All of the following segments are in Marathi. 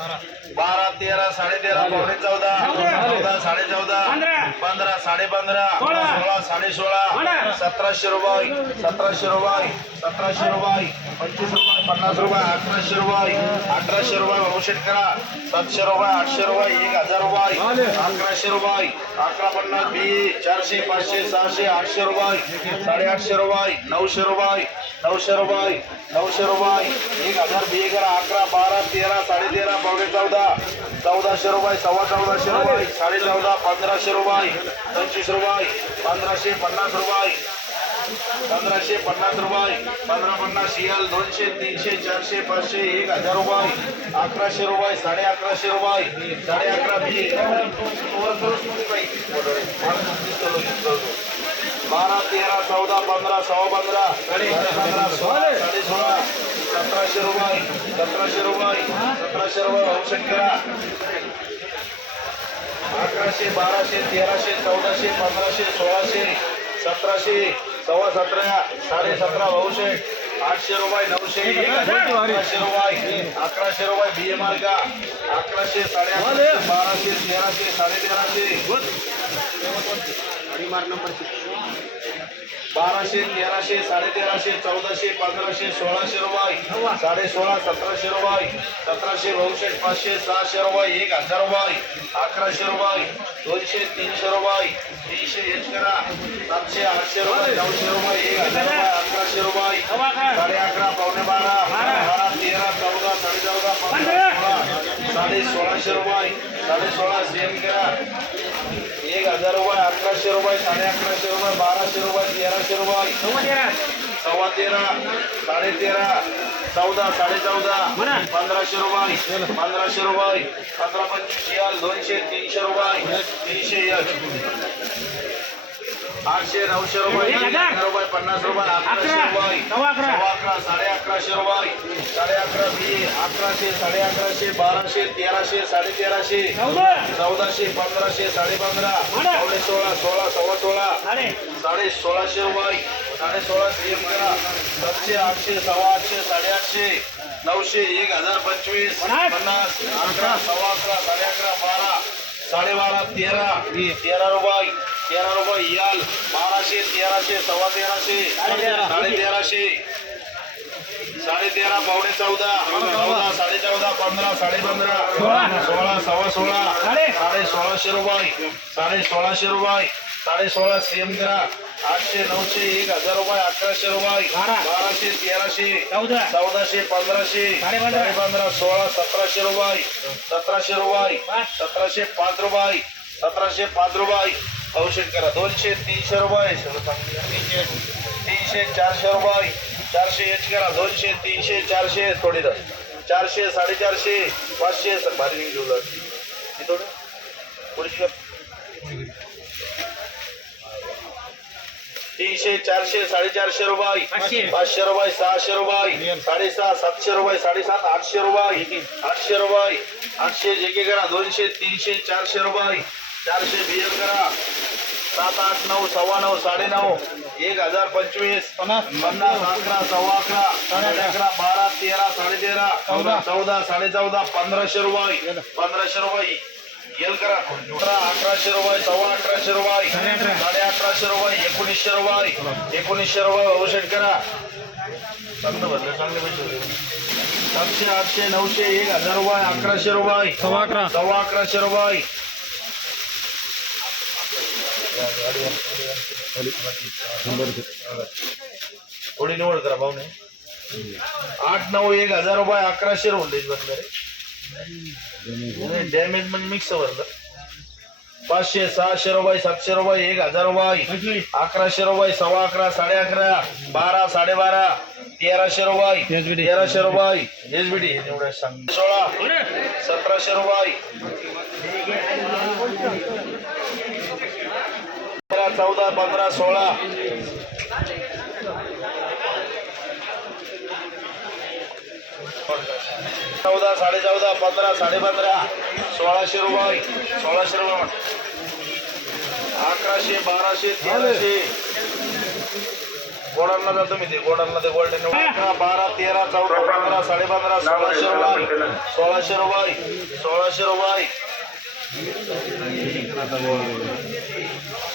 12 13 13.5 14 14 14.5 15 15.5 16 16.5 1700 रुपये 1700 रुपये 1700 रुपये 25 रुपये 50 रुपये 1100 रुपये 1100 रुपये औषध करा 700 रुपये 800 रुपये 1000 रुपये 1100 रुपये 1150 20 400 500 600 800 रुपये 850 रुपये 900 रुपये 900 रुपये 900 रुपये 1000 20 करा 11 12 13 13.5 पावणे 14 1400 रुपये 1450 रुपये 14.5 1500 रुपये 25 रुपये 1550 रुपये 1550 रुपये 1550 शियाल 200 300 400 500 1000 रुपये 1100 रुपये 1150 रुपये 11.5 12 13 14 15 15 16 1700 रुपये 1700 रुपये 1700 रुपये औषध करा 1100 1200 1300 1400 1500 1600 1700 17.5 17.5 औषध 800 रुपये 900 1100 रुपये 1100 रुपये BMR का 1100 11.5 1200 1300 1200 1300 13.5 1400 1500 1600 रुपये 16.5 1700 रुपये 1700 औषध 500 600 रुपये 1000 रुपये 1100 रुपये 200 300 रुपये 300 एच करा 700 800 रुपये 900 रुपये 1000 रुपये 1100 रुपये 11.5 पावणे 12 12 13 14 14.5 1600 रुपये 16.5 सेम करा 1000 रुपये 1100 रुपये 1150 रुपये 1200 रुपये 1300 रुपये 13 13 14 14.5 1500 रुपये 1500 रुपये 15 25 200 300 रुपये 300 800 900 रुपये 1000 रुपये 50 रुपये 1100 रुपये 11 11.5 रुपये 11.5 1100 11.5 1200 1300 13.5 1400 1500 15.5 16 16 16.5 रुपये 16.5 सेम करा 700 800 800 850 900 1025 50 11 11 11 12 12.5 13 रुपये 13 रुपये याल 1200 1300 13.5 13.5 पावणे 14 14 14.5 15 15.5 16 16.5 रुपये 1600 रुपये 16.5 सेम करा 800 900 1000 रुपये 1100 रुपये 1200 1300 1400 1500 15 16 1700 रुपये 1700 रुपये 1705 रुपये 1705 रुपये औषध करा 200 300 रुपये 300 400 रुपये 400 एच करा 200 300 400 थोडी 400 450 500 भारी निघू थोडं पुढची 300 400 450 रुपये 500 रुपये 600 रुपये 6.5 700 रुपये 7.5 800 रुपये 800 रुपये 800 जेके करा 200 300 400 रुपये 400 BL करा 7 8 9 9.5 9.5 1025 50 11 11 11 12 13 13.5 14 14.5 1500 रुपये 1500 रुपये येल करा 1100 रुपये 1800 रुपये 1850 रुपये 1900 रुपये 1900 रुपये औषध करा चांगलं भरलं चांगले पैसे 700 800 900 1000 रुपये 1100 रुपये 1150 रुपये थोडी निवड करा भाऊने 8 9 1000 रुपये 1100 होईल बंद डॅमेज म्हणजे मिक्स भरलं 500 600 रुपये 700 रुपये 1000 रुपये 1100 रुपये 11.5 11.5 12 12.5 1300 रुपये 1300 रुपये एसबीडी एवढं सांग 16 1700 रुपये 14 15 16 14 14.5 15 15.5 1600 रुपये 1600 रुपये 1100 1200 1300 गोडांना जातो मी ते गोडांना ते गोल्डन 11 12 13 14 15 15.5 1600 रुपये 1600 रुपये 1600 रुपये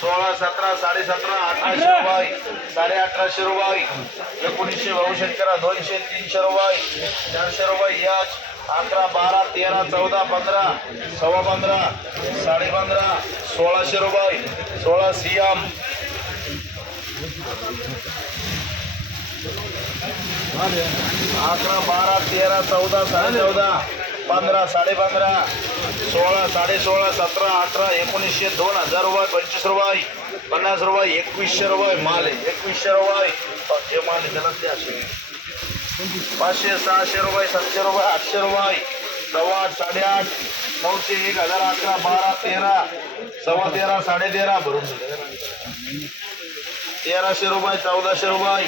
16 17 17.5 1800 रुपये 1850 रुपये 1900 भाऊ शेतकऱ्या 200 300 रुपये 400 रुपये याच 11 12 13 14 15 सव्वा 15 15.5 1600 रुपये 16 सियाम 11 12 13 14 14.5 15 15.5 16 16.5 17 18 1900 2000 रुपये 25 रुपये 50 रुपये 2100 रुपये माल आहे 2100 रुपये जे माल आहे त्याला ते असे 500 600 रुपये 700 रुपये 800 रुपये 8.5 8.5 900 1000 11 12 13 सव्वा 13 13.5 भरून 1300 रुपये 1400 रुपये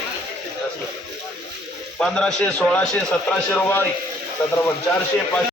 1500 1600 1700 रुपये 17 400 500